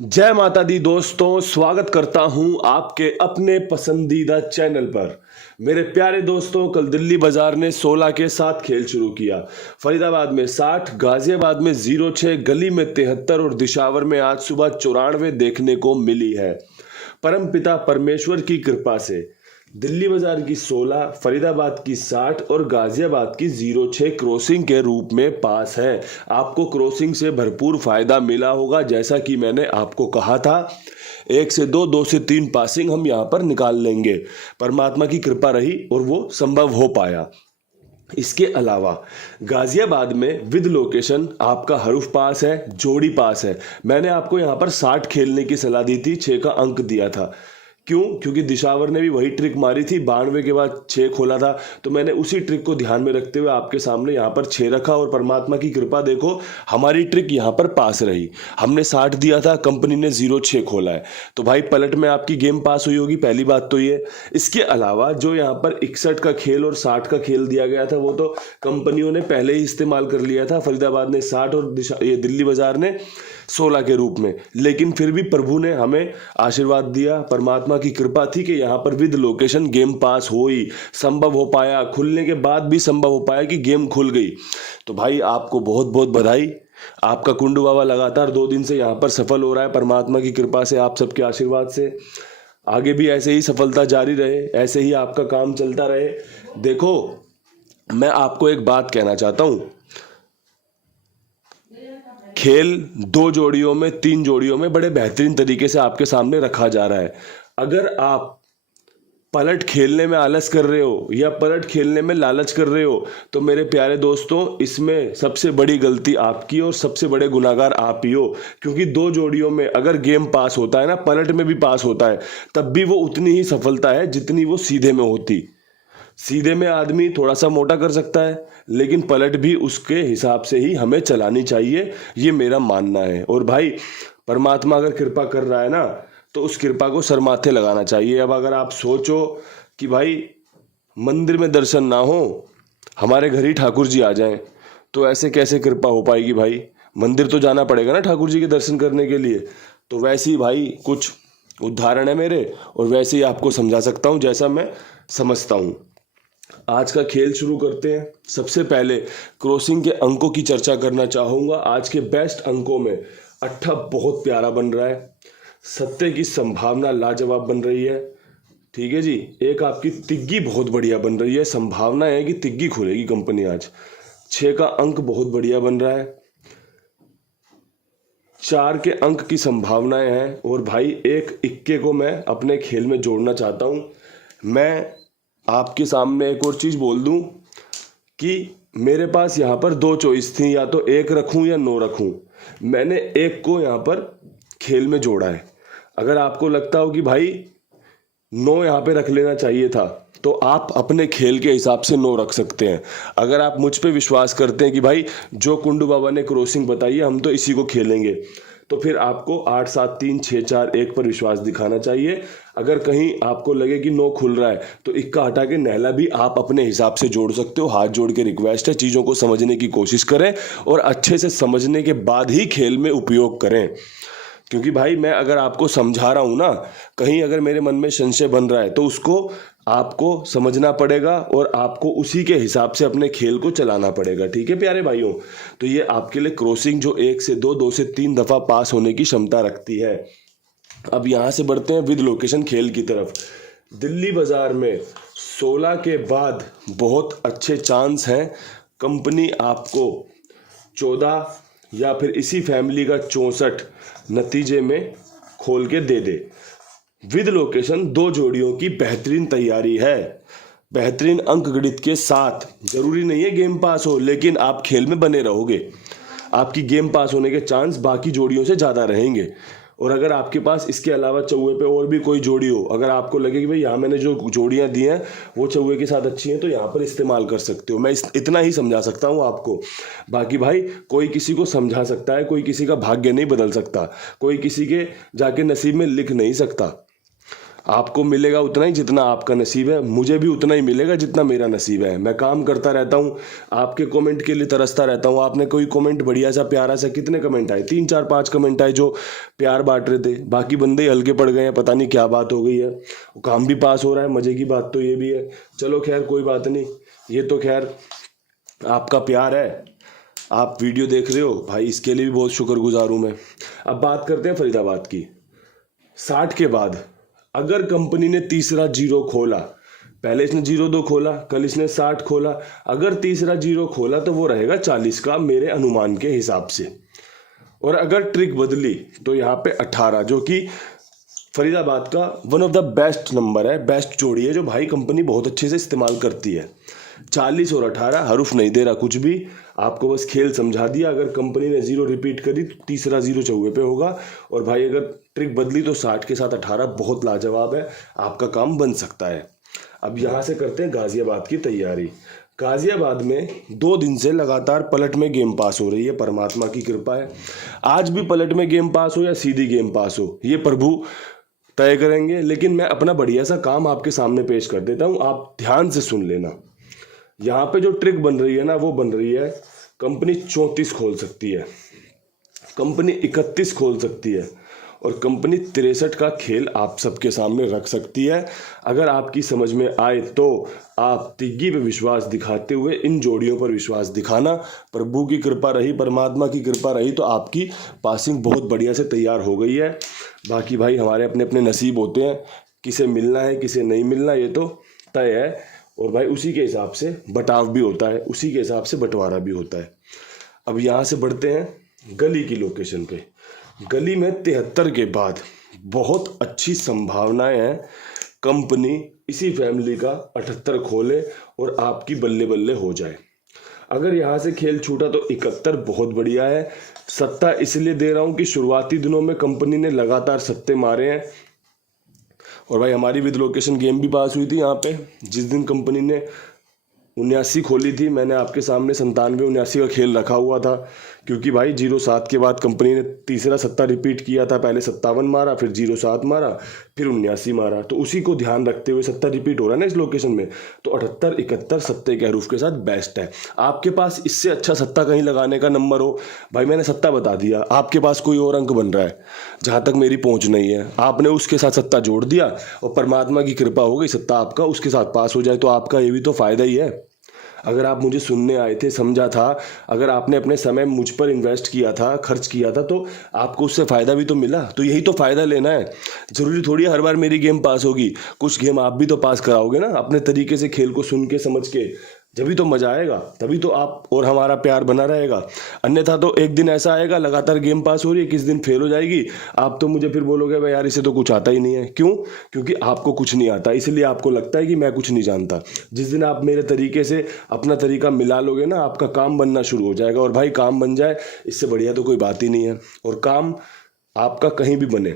जय माता दी दोस्तों, स्वागत करता हूं आपके अपने पसंदीदा चैनल पर। मेरे प्यारे दोस्तों, कल दिल्ली बाजार ने 16 के साथ खेल शुरू किया। फरीदाबाद में 60, गाजियाबाद में 06, गली में 73 और दिशावर में आज सुबह 94 देखने को मिली है। परमपिता परमेश्वर की कृपा से दिल्ली बाजार की 16, फरीदाबाद की 60 और गाजियाबाद की 06 क्रॉसिंग के रूप में पास है। आपको क्रॉसिंग से भरपूर फायदा मिला होगा, जैसा कि मैंने आपको कहा था। 1 से 2, 2 से 3 पासिंग हम यहाँ पर निकाल लेंगे। परमात्मा की कृपा रही और वो संभव हो पाया। इसके अलावा गाजियाबाद में विद लोकेशन आपका हरूफ पास है, जोड़ी पास है। मैंने आपको यहाँ पर 60 खेलने की सलाह दी थी, 6 का अंक दिया था। क्यों? क्योंकि दिशावर ने भी वही ट्रिक मारी थी, 92 के बाद 6 खोला था। तो मैंने उसी ट्रिक को ध्यान में रखते हुए आपके सामने यहाँ पर 6 रखा और परमात्मा की कृपा देखो, हमारी ट्रिक यहाँ पर पास रही। हमने 60 दिया था, कंपनी ने 06 खोला है। तो भाई पलट में आपकी गेम पास हुई होगी, पहली बात तो ये। इसके अलावा जो यहाँ पर 61 का खेल और 60 का खेल दिया गया था, वो तो कंपनियों ने पहले ही इस्तेमाल कर लिया था। फरीदाबाद ने 60 और ये दिल्ली बाजार ने 16 के रूप में। लेकिन फिर भी प्रभु ने हमें आशीर्वाद दिया, परमात्मा की कृपा थी कि यहाँ पर विद लोकेशन गेम पास हो ही, संभव हो पाया। खुलने के बाद भी संभव हो पाया कि गेम खुल गई। तो भाई आपको बहुत बहुत बधाई। आपका कुंडू बाबा लगातार 2 दिन से यहाँ पर सफल हो रहा है, परमात्मा की कृपा से, आप सबके आशीर्वाद से। आगे भी ऐसे ही सफलता जारी रहे, ऐसे ही आपका काम चलता रहे। देखो, मैं आपको एक बात कहना चाहता हूं। खेल 2 जोड़ियों में, 3 जोड़ियों में बड़े बेहतरीन तरीके से आपके सामने रखा जा रहा है। अगर आप पलट खेलने में आलस कर रहे हो या पलट खेलने में लालच कर रहे हो, तो मेरे प्यारे दोस्तों, इसमें सबसे बड़ी गलती आपकी और सबसे बड़े गुनाहगार आप ही हो। क्योंकि 2 जोड़ियों में अगर गेम पास होता है ना, पलट में भी पास होता है, तब भी वो उतनी ही सफलता है जितनी वो सीधे में होती। सीधे में आदमी थोड़ा सा मोटा कर सकता है, लेकिन पलट भी उसके हिसाब से ही हमें चलानी चाहिए, ये मेरा मानना है। और भाई परमात्मा अगर कृपा कर रहा है ना, तो उस कृपा को सर माथे लगाना चाहिए। अब अगर आप सोचो कि भाई मंदिर में दर्शन ना हो, हमारे घर ही ठाकुर जी आ जाएं, तो ऐसे कैसे कृपा हो पाएगी भाई? मंदिर तो जाना पड़ेगा ना ठाकुर जी के दर्शन करने के लिए। तो वैसे ही भाई कुछ उदाहरण है मेरे, और वैसे ही आपको समझा सकता हूँ जैसा मैं समझता हूँ। आज का खेल शुरू करते हैं। सबसे पहले क्रॉसिंग के अंकों की चर्चा करना चाहूंगा। आज के बेस्ट अंकों में 8 बहुत प्यारा बन रहा है, 7 की संभावना लाजवाब बन रही है। ठीक है जी। एक आपकी तिग्गी बहुत बढ़िया बन रही है, संभावना है कि तिग्गी खुलेगी कंपनी आज। 6 का अंक बहुत बढ़िया बन रहा है, 4 के अंक की संभावनाएं हैं। और भाई एक इक्के को मैं अपने खेल में जोड़ना चाहता हूं। मैं आपके सामने एक और चीज बोल दूं कि मेरे पास यहाँ पर 2 चॉइस थी, या तो 1 रखूं या 9 रखूं। मैंने 1 को यहाँ पर खेल में जोड़ा है। अगर आपको लगता हो कि भाई 9 यहाँ पे रख लेना चाहिए था, तो आप अपने खेल के हिसाब से 9 रख सकते हैं। अगर आप मुझ पे विश्वास करते हैं कि भाई जो कुंडू बाबा ने क्रॉसिंग बताई है, हम तो इसी को खेलेंगे, तो फिर आपको 8, 7, 3, 6, 4, 1 पर विश्वास दिखाना चाहिए। अगर कहीं आपको लगे कि 9 खुल रहा है, तो इक्का हटा के नहला भी आप अपने हिसाब से जोड़ सकते हो। हाथ जोड़ के रिक्वेस्ट है, चीज़ों को समझने की कोशिश करें और अच्छे से समझने के बाद ही खेल में उपयोग करें। क्योंकि भाई मैं अगर आपको समझा रहा हूं ना, कहीं अगर मेरे मन में संशय बन रहा है, तो उसको आपको समझना पड़ेगा और आपको उसी के हिसाब से अपने खेल को चलाना पड़ेगा। ठीक है प्यारे भाइयों? तो ये आपके लिए क्रॉसिंग जो 1 से 2, 2 से 3 दफा पास होने की क्षमता रखती है। अब यहां से बढ़ते हैं विद लोकेशन खेल की तरफ। दिल्ली बाजार में 16 के बाद बहुत अच्छे चांस हैं कंपनी आपको 14 या फिर इसी फैमिली का 64 नतीजे में खोल के दे दे। विद लोकेशन 2 जोड़ियों की बेहतरीन तैयारी है, बेहतरीन अंक गणित के साथ। जरूरी नहीं है गेम पास हो, लेकिन आप खेल में बने रहोगे, आपकी गेम पास होने के चांस बाकी जोड़ियों से ज़्यादा रहेंगे। और अगर आपके पास इसके अलावा चौवे पे और भी कोई जोड़ी हो, अगर आपको लगे कि भाई यहाँ मैंने जो जोड़ियाँ दी हैं वो चौवे के साथ अच्छी हैं, तो यहाँ पर इस्तेमाल कर सकते हो। मैं इतना ही समझा सकता हूँ आपको। बाकी भाई कोई किसी को समझा सकता है, कोई किसी का भाग्य नहीं बदल सकता, कोई किसी के जाके नसीब में लिख नहीं सकता। आपको मिलेगा उतना ही जितना आपका नसीब है, मुझे भी उतना ही मिलेगा जितना मेरा नसीब है। मैं काम करता रहता हूँ, आपके कमेंट के लिए तरसता रहता हूँ। आपने कोई कमेंट बढ़िया सा प्यारा सा, कितने कमेंट आए, 3 4 5 कमेंट आए जो प्यार बांट रहे थे, बाकी बंदे ही हल्के पड़ गए हैं, पता नहीं क्या बात हो गई है। काम भी पास हो रहा है, मजे की बात तो ये भी है। चलो खैर कोई बात नहीं, ये तो खैर आपका प्यार है, आप वीडियो देख रहे हो भाई, इसके लिए भी बहुत शुक्रगुजार हूँ मैं। अब बात करते हैं फरीदाबाद की। 60 के बाद अगर कंपनी ने तीसरा जीरो खोला, पहले इसने 02 खोला, कल इसने 60 खोला, अगर तीसरा जीरो खोला तो वो रहेगा 40 का मेरे अनुमान के हिसाब से। और अगर ट्रिक बदली तो यहाँ पे 18, जो कि फरीदाबाद का one of the best number है, बेस्ट जोड़ी है जो भाई कंपनी बहुत अच्छे से इस्तेमाल करती है। 40 और 18 हरूफ नहीं दे रहा कुछ भी, आपको बस खेल समझा दिया। अगर कंपनी ने 0 रिपीट करी तो तीसरा 0 चौवे पे होगा। और भाई अगर ट्रिक बदली तो 60 के साथ 18 बहुत लाजवाब है, आपका काम बन सकता है। अब यहाँ से करते हैं गाजियाबाद की तैयारी। गाजियाबाद में 2 दिन से लगातार पलट में गेम पास हो रही है, परमात्मा की कृपा है। आज भी पलट में गेम पास हो या सीधी गेम पास हो, ये प्रभु तय करेंगे। लेकिन मैं अपना बढ़िया सा काम आपके सामने पेश कर देता हूँ, आप ध्यान से सुन लेना। यहाँ पे जो ट्रिक बन रही है ना, वो बन रही है कंपनी 34 खोल सकती है, कंपनी 31 खोल सकती है, और कंपनी 63 का खेल आप सबके सामने रख सकती है। अगर आपकी समझ में आए तो आप तिग्गी पे विश्वास दिखाते हुए इन जोड़ियों पर विश्वास दिखाना। प्रभु की कृपा रही, परमात्मा की कृपा रही तो आपकी पासिंग बहुत बढ़िया से तैयार हो गई है। बाकी भाई हमारे अपने अपने नसीब होते हैं, किसे मिलना है किसे नहीं मिलना ये तो तय है। और भाई उसी के हिसाब से बटाव भी होता है, उसी के हिसाब से बंटवारा भी होता है। अब यहाँ से बढ़ते हैं गली की लोकेशन पे। गली में 73 के बाद बहुत अच्छी संभावनाएं हैं कंपनी इसी फैमिली का 78 खोले और आपकी बल्ले बल्ले हो जाए। अगर यहाँ से खेल छूटा तो 71 बहुत बढ़िया है। सत्ता इसलिए दे रहा हूँ कि शुरुआती दिनों में कंपनी ने लगातार सत्ते मारे हैं। और भाई हमारी विद लोकेशन गेम भी पास हुई थी यहाँ पे। जिस दिन कंपनी ने 79 खोली थी, मैंने आपके सामने 97-79 का खेल रखा हुआ था, क्योंकि भाई 07 के बाद कंपनी ने तीसरा सत्ता रिपीट किया था। पहले 57 मारा, फिर 07 मारा, फिर 79 मारा। तो उसी को ध्यान रखते हुए सत्ता रिपीट हो रहा है ना इस लोकेशन में, तो 78 71 सत्ते के हरूफ के साथ बेस्ट है। आपके पास इससे अच्छा सत्ता कहीं लगाने का नंबर हो, भाई मैंने सत्ता बता दिया, आपके पास कोई और अंक बन रहा है जहाँ तक मेरी पहुँच नहीं है, आपने उसके साथ सत्ता जोड़ दिया और परमात्मा की कृपा हो गई, सत्ता आपका उसके साथ पास हो जाए तो आपका ये भी तो फायदा ही है। अगर आप मुझे सुनने आए थे, समझा था, अगर आपने अपने समय मुझ पर इन्वेस्ट किया था, खर्च किया था, तो आपको उससे फ़ायदा भी तो मिला। तो यही तो फ़ायदा लेना है। ज़रूरी थोड़ी हर बार मेरी गेम पास होगी, कुछ गेम आप भी तो पास कराओगे ना अपने तरीके से, खेल को सुन के समझ के, जब भी तो मज़ा आएगा, तभी तो आप और हमारा प्यार बना रहेगा। अन्यथा तो एक दिन ऐसा आएगा लगातार गेम पास हो रही है, किस दिन फेल हो जाएगी, आप तो मुझे फिर बोलोगे भाई यार इसे तो कुछ आता ही नहीं है। क्यों? क्योंकि आपको कुछ नहीं आता, इसलिए आपको लगता है कि मैं कुछ नहीं जानता। जिस दिन आप मेरे तरीके से अपना तरीका मिला लोगे ना, आपका काम बनना शुरू हो जाएगा। और भाई काम बन जाए, इससे बढ़िया तो कोई बात ही नहीं है। और काम आपका कहीं भी बने,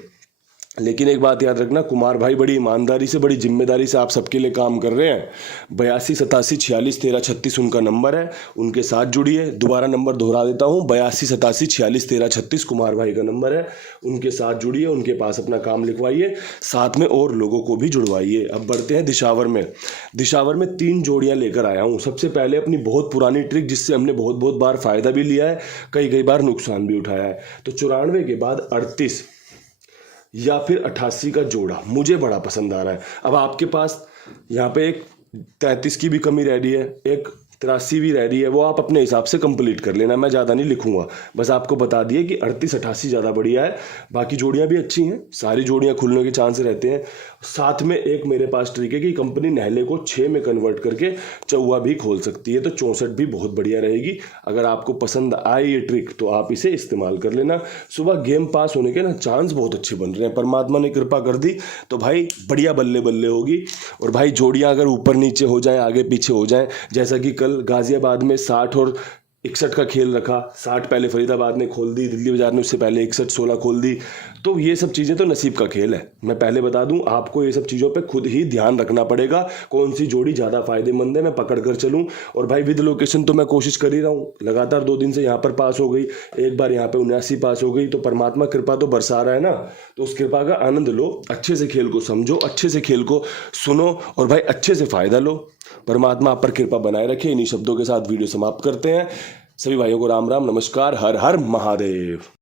लेकिन एक बात याद रखना, कुमार भाई बड़ी ईमानदारी से, बड़ी जिम्मेदारी से आप सबके लिए काम कर रहे हैं। 82 87 46 13 36 उनका नंबर है, उनके साथ जुड़िए। दोबारा नंबर दोहरा देता हूँ, 82 87 46 13 36 कुमार भाई का नंबर है, उनके साथ जुड़िए, उनके पास अपना काम लिखवाइए, साथ में और लोगों को भी जुड़वाइए। अब बढ़ते हैं दिशावर में। दिशावर में 3 जोड़ियाँ लेकर आया हूँ। सबसे पहले अपनी बहुत पुरानी ट्रिक, जिससे हमने बहुत बहुत बार फ़ायदा भी लिया है, कई बार नुकसान भी उठाया है। तो 94 के बाद 38 या फिर 88 का जोड़ा मुझे बड़ा पसंद आ रहा है। अब आपके पास यहाँ पे एक 33 की भी कमी रह रही है, एक 83 भी रह रही है, वो आप अपने हिसाब से कंप्लीट कर लेना, मैं ज़्यादा नहीं लिखूंगा, बस आपको बता दिए कि 38 88 ज़्यादा बढ़िया है। बाकी जोड़ियाँ भी अच्छी हैं, सारी जोड़ियाँ खुलने के चांस रहते हैं। साथ में एक मेरे पास ट्रिक है कि कंपनी नहले को 6 में कन्वर्ट करके चौवा भी खोल सकती है, तो 64 भी बहुत बढ़िया रहेगी। अगर आपको पसंद आए ये ट्रिक तो आप इसे इस्तेमाल कर लेना। सुबह गेम पास होने के ना चांस बहुत अच्छे बन रहे हैं, परमात्मा ने कृपा कर दी तो भाई बढ़िया बल्ले बल्ले होगी। और भाई जोड़ियाँ अगर ऊपर नीचे हो जाएं, आगे पीछे हो जाएं, जैसा कि कल गाजियाबाद में 60 और 61 का खेल रखा, 60 पहले फरीदाबाद ने खोल दी, दिल्ली बाजार ने उससे पहले 61-16 खोल दी। तो ये सब चीज़ें तो नसीब का खेल है। मैं पहले बता दूं, आपको ये सब चीज़ों पे खुद ही ध्यान रखना पड़ेगा, कौन सी जोड़ी ज़्यादा फायदेमंद है, मैं पकड़ कर चलूँ। और भाई विद लोकेशन तो मैं कोशिश कर ही रहा हूँ, लगातार 2 दिन से यहाँ पर पास हो गई, एक बार यहाँ पे 79 पास हो गई। तो परमात्मा कृपा तो बरसा रहा है ना, तो उस कृपा का आनंद लो, अच्छे से खेल को समझो, अच्छे से खेल को सुनो और भाई अच्छे से फायदा लो। परमात्मा आप पर कृपा बनाए रखे। इन्हीं शब्दों के साथ वीडियो समाप्त करते हैं। सभी भाइयों को राम राम, नमस्कार, हर हर महादेव।